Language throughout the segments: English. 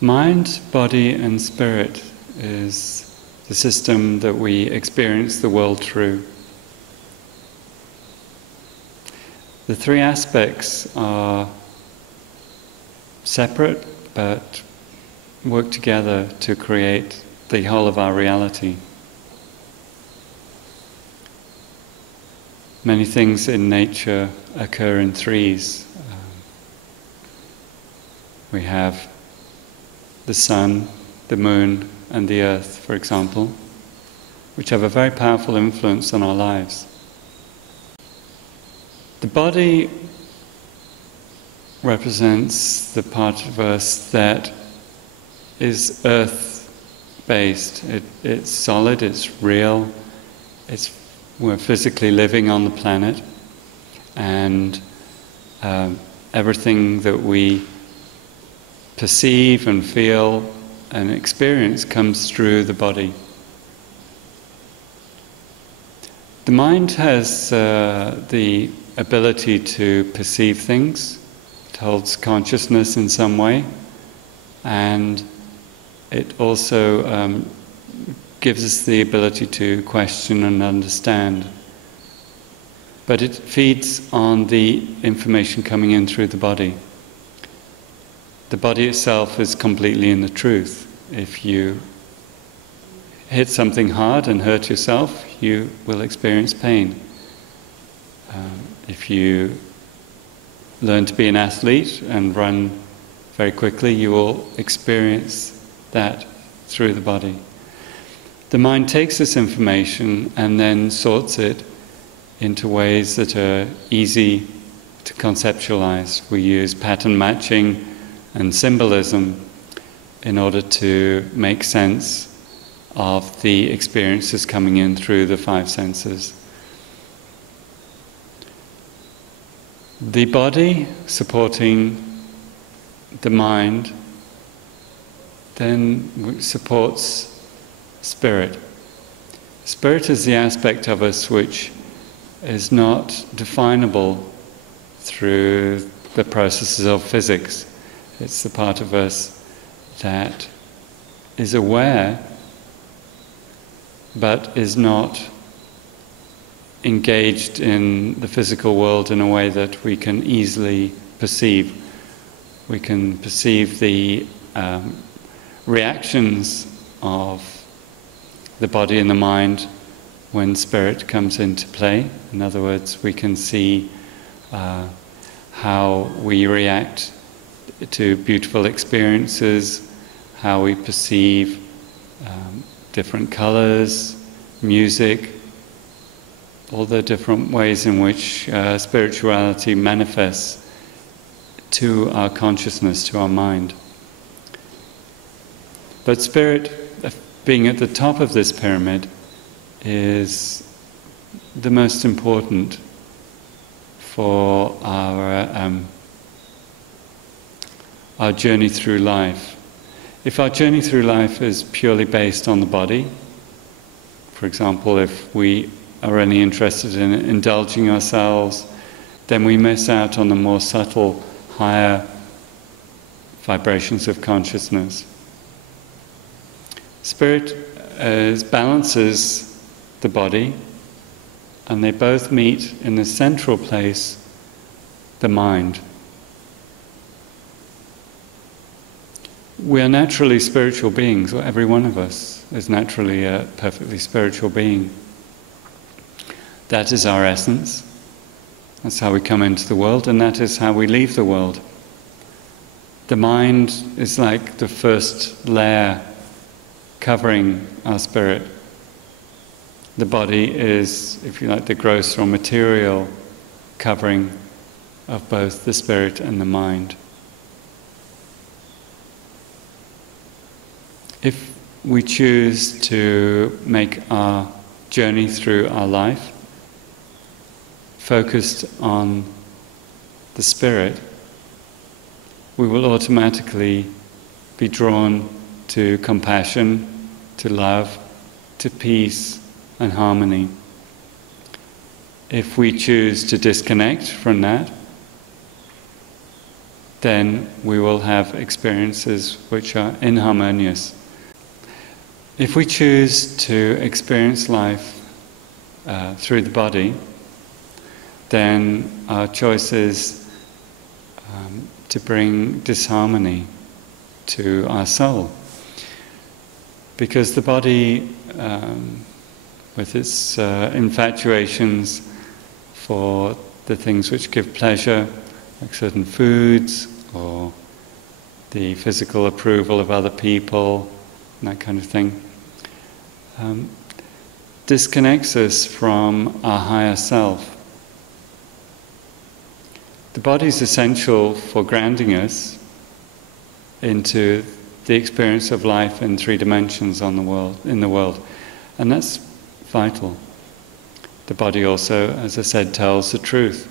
Mind, body and spirit is the system that we experience the world through. The three aspects are separate but work together to create the whole of our reality. Many things in nature occur in threes. We have the sun, the moon, and the earth, for example, which have a very powerful influence on our lives. The body represents the part of us that is earth-based. It's solid, it's real, we're physically living on the planet, and everything that we perceive and feel and experience comes through the body. The mind has the ability to perceive things. It holds consciousness in some way, and it also gives us the ability to question and understand. But it feeds on the information coming in through the body. The body itself is completely in the truth. If you hit something hard and hurt yourself, you will experience pain. If you learn to be an athlete and run very quickly, you will experience that through the body. The mind takes this information and then sorts it into ways that are easy to conceptualize. We use pattern matching and symbolism in order to make sense of the experiences coming in through the five senses. The body supporting the mind then supports spirit. Spirit is the aspect of us which is not definable through the processes of physics. It's the part of us that is aware but is not engaged in the physical world in a way that we can easily perceive. We can perceive the reactions of the body and the mind when spirit comes into play. In other words, we can see how we react to beautiful experiences, how we perceive different colors, music, all the different ways in which spirituality manifests to our consciousness, to our mind. But spirit, being at the top of this pyramid, is the most important for our journey through life. If our journey through life is purely based on the body, for example, if we are only interested in indulging ourselves, then we miss out on the more subtle, higher vibrations of consciousness. Spirit balances the body, and they both meet in the central place, the mind. We are naturally spiritual beings, or every one of us is naturally a perfectly spiritual being. That is our essence. That's how we come into the world, and that is how we leave the world. The mind is like the first layer covering our spirit. The body is, if you like, the gross or material covering of both the spirit and the mind. If we choose to make our journey through our life focused on the spirit, we will automatically be drawn to compassion, to love, to peace and harmony. If we choose to disconnect from that, then we will have experiences which are inharmonious. If we choose to experience life through the body, then our choice is to bring disharmony to our soul. Because the body, with its infatuations for the things which give pleasure, like certain foods, or the physical approval of other people, and that kind of thing, disconnects us from our higher self. The body is essential for grounding us into the experience of life in 3 dimensions in the world, and that's vital. The body also, as I said, tells the truth.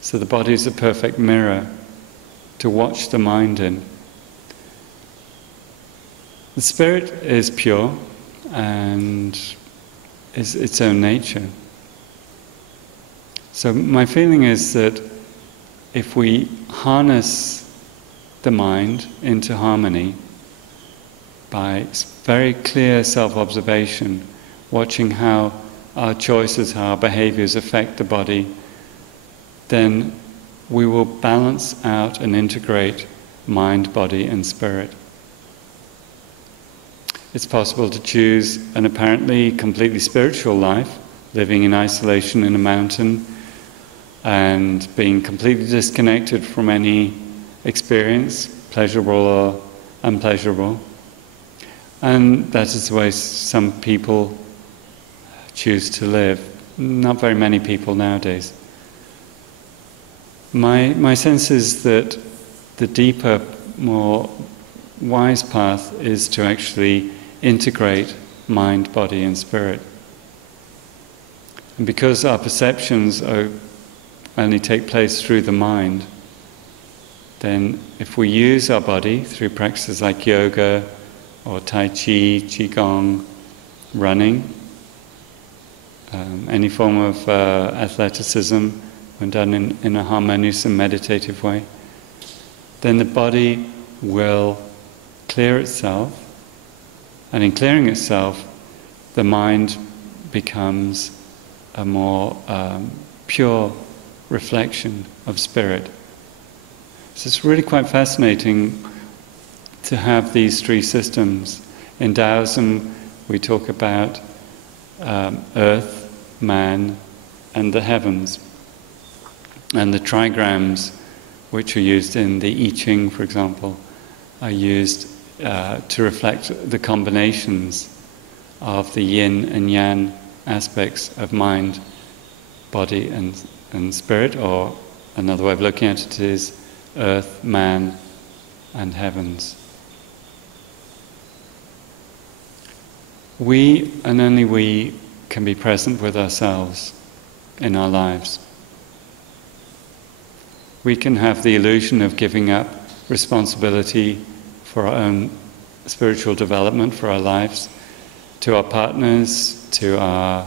So the body is a perfect mirror to watch the mind in. The spirit is pure and is its own nature. So my feeling is that if we harness the mind into harmony by very clear self-observation, watching how our choices, how our behaviors affect the body, then we will balance out and integrate mind, body and spirit. It's possible to choose an apparently completely spiritual life, living in isolation in a mountain and being completely disconnected from any experience, pleasurable or unpleasurable. And that is the way some people choose to live. Not very many people nowadays. My sense is that the deeper, more wise path is to actually integrate mind, body and spirit. And because our perceptions only take place through the mind, then if we use our body through practices like yoga or Tai Chi, Qigong, running, any form of athleticism when done in a harmonious and meditative way, then the body will clear itself, and in clearing itself, the mind becomes a more pure reflection of spirit. So it's really quite fascinating to have these 3 systems. In Taoism, we talk about earth, man, and the heavens. And the trigrams, which are used in the I Ching, for example, are used to reflect the combinations of the yin and yang aspects of mind, body, and spirit, or another way of looking at it is earth, man, and heavens. We, and only we, can be present with ourselves in our lives. We can have the illusion of giving up responsibility for our own spiritual development, for our lives, to our partners, to our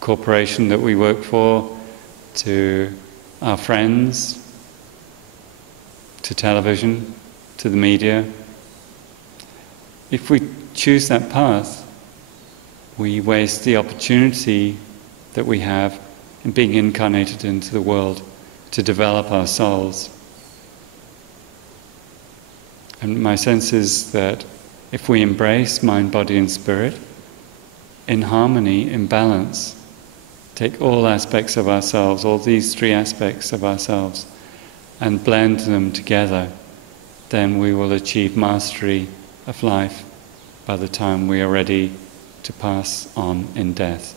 corporation that we work for, to our friends, to television, to the media. If we choose that path, we waste the opportunity that we have in being incarnated into the world to develop our souls. And my sense is that if we embrace mind, body and spirit in harmony, in balance, take all aspects of ourselves, all these 3 aspects of ourselves, and blend them together, then we will achieve mastery of life by the time we are ready to pass on in death.